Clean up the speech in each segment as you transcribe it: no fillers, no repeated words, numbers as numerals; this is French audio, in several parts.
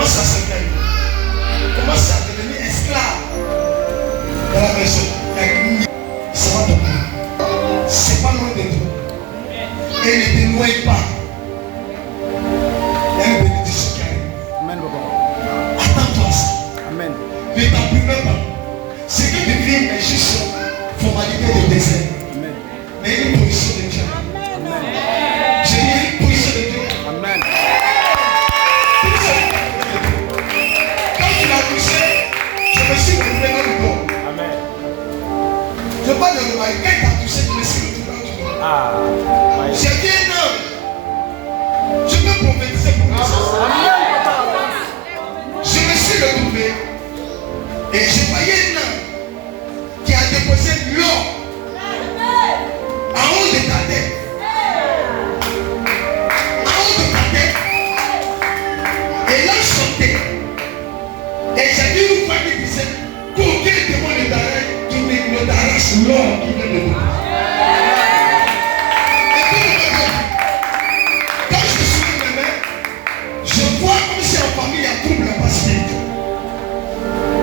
commence à se faire. Commence à devenir esclave dans la maison. Ça va tomber. C'est pas loin de toi. Et ne te noie pas. Il y a une bénédiction qui arrive. Amen, papa. Attends-toi à ça. Amen. Ne t'appuie même pas. Ce que tu vis est juste formalité de désert. Amen. Mais une position de Dieu. Amen. J'ai dit une position de Dieu. Amen. Quand tu l'as touché, je me suis retrouvé dans le corps. Amen. Je parle de l'oreille. Quand tu as touché, je me suis retrouvé dans le corps. Ah. J'ai dit un homme. Je peux prophétiser pour vous. Je me suis retrouvé et je voyais un homme qui a déposé l'or en haut de ta tête. En haut de ta tête. Et là, je chantais. Et j'ai vu une femme qui disait qu'aucun démon ne t'arrache l'or qui vient de toi. Quand je suis mes mains, je vois comme si en famille il y a trouble la pacifique.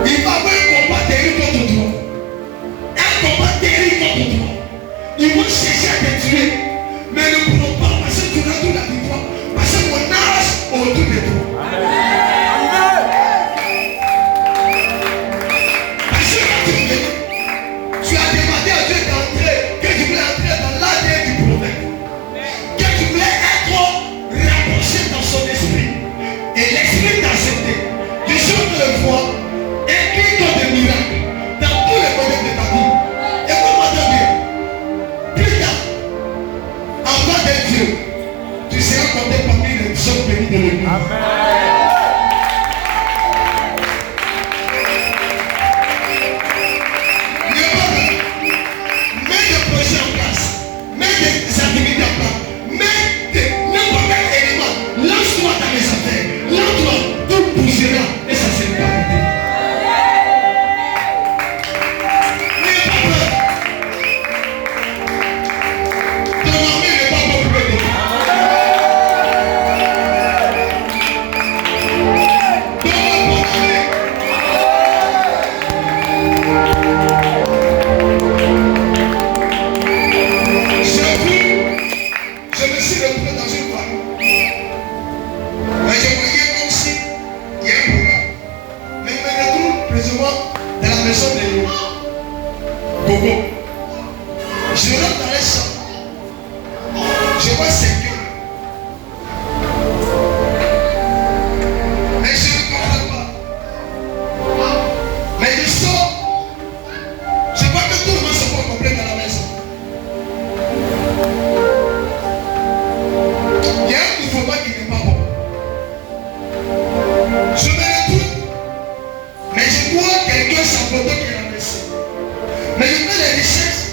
Il va avoir un combat terrible contre toi. Un combat terrible contre toi. Ils vont chercher à te tuer. Mais ne pourront pas parce que tu as toute la victoire. Parce que mon âge autour de toi. Parce que quand tu es venu, tu as demandé à Dieu d'entrer, que tu voulais entrer dans l'ADN du prophète. Que tu voulais être rapproché dans son esprit. Et l'esprit t'a accepté. Du jour de le voir, écris ton des miracles dans tous les domaines de ta vie. Et comment te dire? Plus tard, en voix de Dieu, tu seras compté parmi les hommes bénis de l'église. Mets des projets en place, mets des activités en place, mets n'importe quel élément, lance-toi dans les affaires, lance-toi, tout bougera et ça c'est pas arrêté. N'aie pas peur. Ton armée n'est pas populaire de toi. Je me suis retrouvé dans une famille. Mais je voyais comme si il y a un programme. Mais je me retrouve précisément dans la maison de Gogo. Je rentre dans les champs. Je vois 5 heures. Mais je ne comprends pas. Mais je sors. Je vois que tout le monde se voit complet dans la maison. Il y a un mouvement qui n'est pas bon. Je me retrouve, mais je vois quelqu'un s'apporter qui est renversé. Mais je fais les recherches,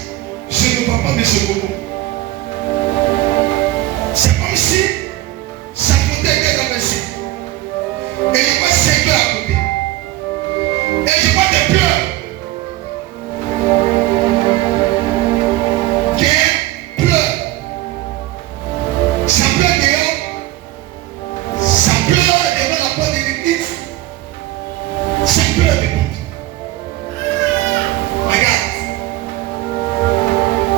je ne vois pas M. Gogo. C'est comme si sa fauteuil était renversé. Et je vois 5 heures à côté. Et je vois des pleurs. Qui pleure. Ça pleure dehors. Ça pleure devant la porte de l'église. Ça pleure devant. Regarde.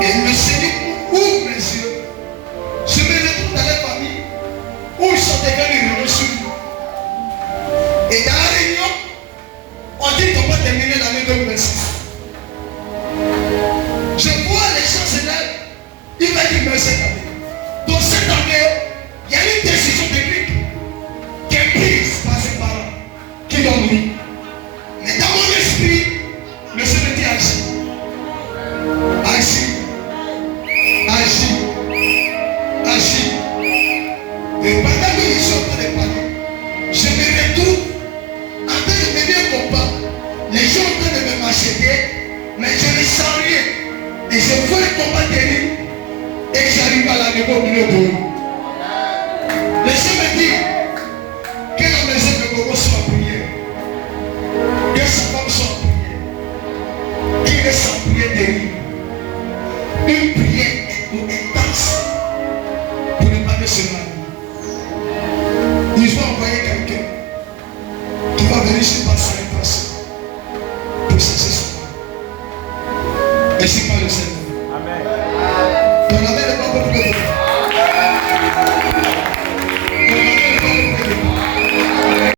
Et le Seigneur ouvre les yeux. Je me retrouve dans les familles où ils sont devenus réunions sur nous. Et dans la réunion, on dit qu'on va terminer l'année 2026. Je vois les gens se lèvent. Il va dire mais cette année. Dans cette année, il y a une décision biblique qui est prise par ses parents qui doivent mourir. Mais dans mon esprit, le Seigneur dit agis. Agis. Agis. Agis. Et pendant que je suis en train de parler, je me retrouve en train de mener un combat. Les gens sont en train de me macheter, mais je ne sens rien. Et je vois un combat terrible. Et j'arrive à la niveau au milieu de nous. Le Seigneur me dit que la maison de Gogo soit en prière. Que sa femme soit en prière. Qu'il reste en prière terrible. Une prière intense pour ne pas se marier. Ils vont